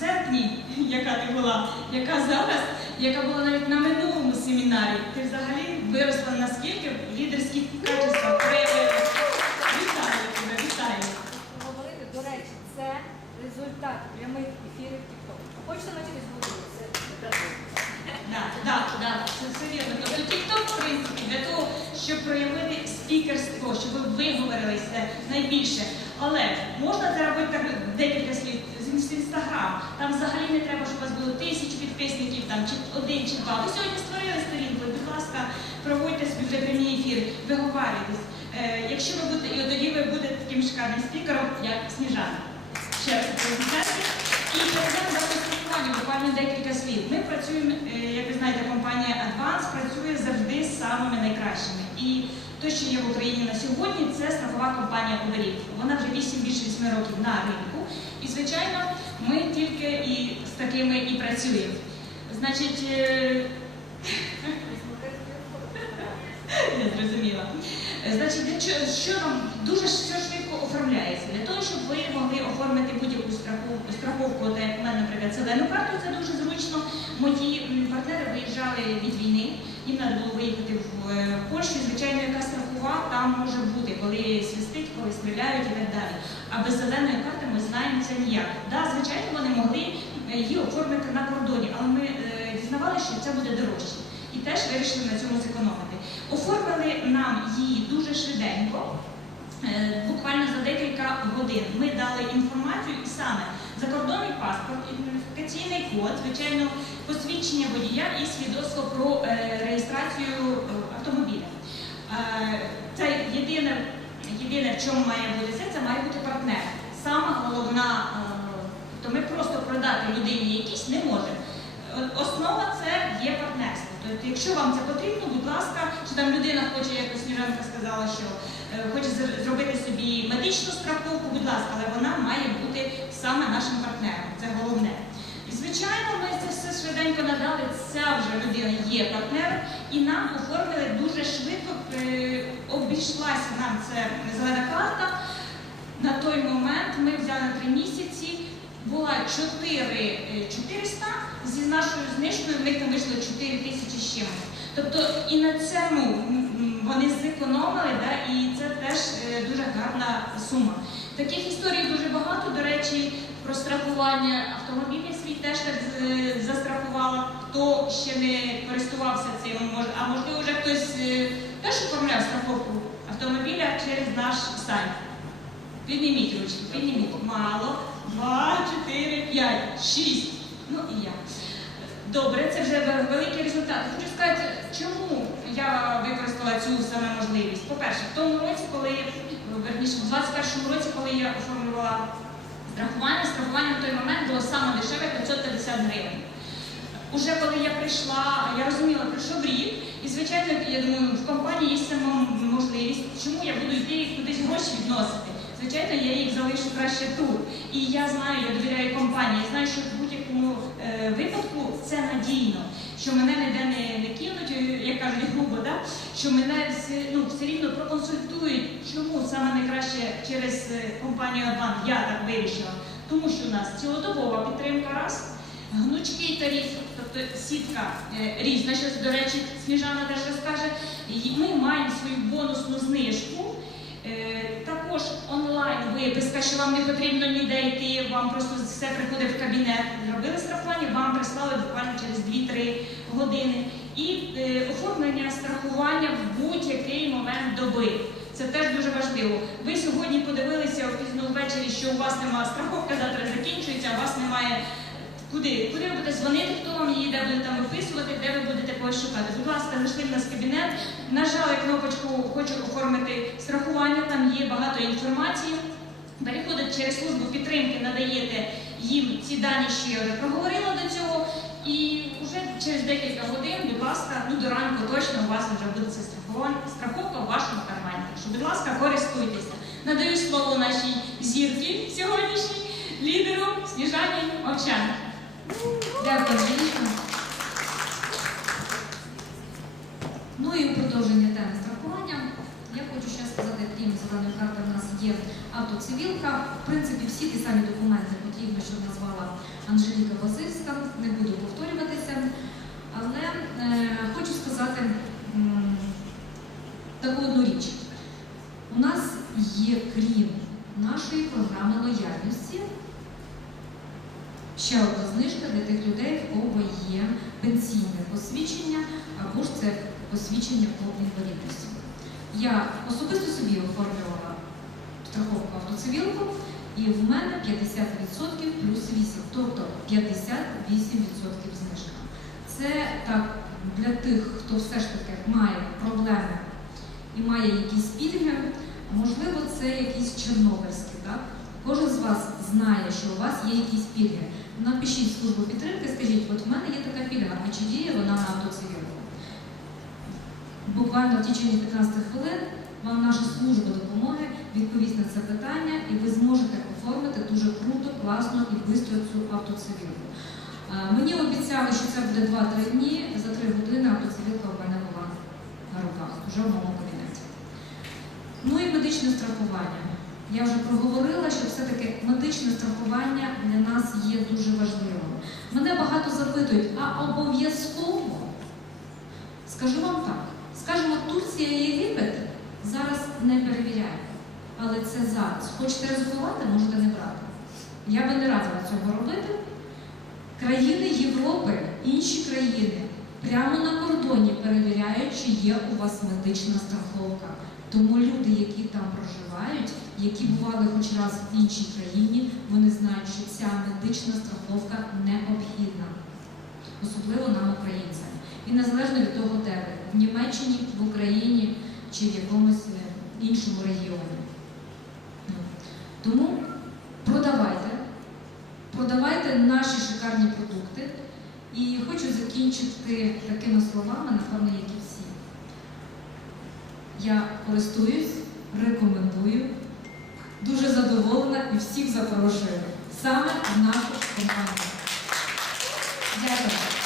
серпні, яка ти була, яка зараз, яка була навіть на минулому семінарі. Ти взагалі виросла наскільки в лідерських качествах проявила. Вітаю тебе, вітаю. Говорити, до речі, це результат прямих ефірів TikTok. Хочете навчитись говорити? Так, так, так, це все вірно. Тобто TikTok, в принципі, для того, щоб проявити спікерство, щоб ви виговорилися найбільше. Але можна це робити так декілька слів з інстаграм. Там взагалі не треба, щоб у вас було тисячу підписників, там чи один чи два. Ви сьогодні створили сторінку, будь ласка, проводьте собі вже прямі ефіри, виговарюйтесь. Е, якщо ви будете, і тоді ви будете таким шикарним спікером, як Сніжана. Ще раз презентацію. І перейдемо до консультування, буквально декілька слів. Ми працюємо, е, як ви знаєте, компанія Advance працює завжди з самими найкращими. І те, що є в Україні на сьогодні, це страхова компанія Ударів. Вона вже 8 більше 8 років на ринку. І, звичайно, ми тільки і з такими і працюємо. Значить, е, я зрозуміла. Е, Значить, що нам дуже все швидко оформляється? Для того, щоб ви могли оформити будь-яку страховку, от як у мене, наприклад, зелену карту, це дуже зручно. Мої партнери виїжджали від війни, їм треба було виїхати в е, Польщу. Звичайно, яка страхова там може бути, коли свистить, коли стріляють і так далі. А без зеленої карти ми знаємо це ніяк. Да, звичайно, вони могли е, її оформити на кордоні, але ми е, дізнавалися, що це буде дорожче. І теж вирішили на цьому зекономити. Оформили нам її дуже швиденько, е, буквально за декілька годин. Ми дали інформацію і саме закордонний паспорт, ідентифікаційний код, звичайно, посвідчення водія і свідоцтво про е, реєстрацію е, автомобіля. Е, Це єдине, єдине, в чому має бути це, це має бути партнер. Сама головна, е, то ми просто продати людині якісь не можемо. Основа це є партнерство. Тобто, якщо вам це потрібно, будь ласка, чи там людина хоче, як Сніжанка сказала, що е, хоче зробити собі медичну страховку, будь ласка, але вона має бути саме нашим партнером. Це головне. І звичайно, ми це все надали. Ця вже людина є партнером, і нам оформили дуже швидко. е, Обійшлася нам це зелена карта. На той момент ми взяли три місяці. Була 4 400, зі нашою знижкою в них там вийшло 4 тисячі чимось. Тобто і на цьому вони зекономили, да, і це теж е, дуже гарна сума. Таких історій дуже багато. До речі, про страхування автомобілів свій теж так е, застрахувала. Хто ще не користувався цим, а можливо вже хтось е, теж оформляв страховку автомобіля через наш сайт. Підніміть ручки, підніміть. Мало. Два, чотири, п'ять, шість. Ну і я. Добре, це вже великий результат. Хочу сказати, чому я використала цю саме можливість. По-перше, в тому році, коли, верніше, в 21-му році, коли я оформлювала страхування, страхування в той момент було саме дешеве 550 гривень. Уже коли я прийшла, я розуміла, прийшов рік, і звичайно, я думаю, в компанії є сама можливість, чому я буду йти кудись гроші відносити. Звичайно, я їх залишу краще тут. І я знаю, я довіряю компанії, знаю, що в будь-якому е, випадку це надійно, що мене ніде не, не кинуть, е, як кажуть, грубо, да? що мене все, ну, все рівно проконсультують, чому саме найкраще через е, компанію Адван я так вирішила. Тому що у нас цілодобова підтримка раз. Гнучкий тариф, тобто сітка е, різна, щось, до речі, Сніжана теж розкаже. І Ми маємо свою бонусну знижку. Виписка, що вам не потрібно ніде йти, вам просто все приходить в кабінет. Зробили страхування, вам прислали буквально через 2-3 години. І е, оформлення страхування в будь-який момент доби. Це теж дуже важливо. Ви сьогодні подивилися пізно ввечері, що у вас немає страховка, завтра закінчується, у вас немає Куди? Куди ви будете дзвонити, хто вам її де буде там виписувати, де ви будете когось шукати? Будь ласка, зайшли в нас кабінет, нажали кнопочку Хочу оформити страхування, там є багато інформації. Переходите через службу підтримки, надаєте їм ці дані, що я вже проговорила до цього. І вже через декілька годин, будь ласка, ну до ранку точно у вас вже буде це страховка в вашому кармані. Так що, будь ласка, користуйтеся. Надаю слово нашій зірці сьогоднішній лідеру Сніжані Овчан. Дякую, Жаніна. Ну і у продовження теми страхування. Я хочу ще сказати, крім зеленої карти, в нас є автоцивілка. В принципі, всі ті самі документи потрібно, що назвала Анжеліка Базильська. Не буду повторюватися. Але е, хочу сказати таку одну річ. У нас є, крім нашої програми лояльності, ще одна знижка для тих людей, в кого є пенсійне посвідчення або ж це посвідчення по інвалідності. Я особисто собі оформлювала страховку автоцивілку, і в мене 50% плюс 8, тобто 58% знижка. Це так для тих, хто все ж таки має проблеми і має якісь пільги, можливо, це якісь чорнобильські, так? Кожен з вас знає, що у вас є якісь пільги. Напишіть службу підтримки, скажіть, от в мене є така пільга, а чи діє вона на автоцивілку? Буквально в течение 15 хвилин вам наша служба допомоги відповість на це питання, і ви зможете оформити дуже круто, класно і швидко цю автоцивілку. Мені обіцяли, що це буде 2-3 дні, за 3 години автоцивілка в мене була на руках, вже в моєму кабінеті. Ну і медичне страхування. Я вже проговорила, що все-таки медичне страхування для нас є дуже важливим. Мене багато запитують, а обов'язково? Скажу вам так, скажімо, Турція і Єгипет зараз не перевіряє. Але це зараз. Хочете ризикувати, можете не брати. Я би не радила цього робити. Країни Європи, інші країни прямо на кордоні перевіряють, чи є у вас медична страховка. Тому люди, які там проживають, які бували хоч раз в іншій країні, вони знають, що ця медична страховка необхідна, особливо нам, українцям. І незалежно від того, де ви в Німеччині, в Україні чи в якомусь е, іншому регіоні. Ну, Тому продавайте, продавайте наші шикарні продукти. І хочу закінчити такими словами, напевно, як і всі. Я користуюсь, рекомендую, дуже задоволена і всіх запрошую саме в нашу компанію. Дякую.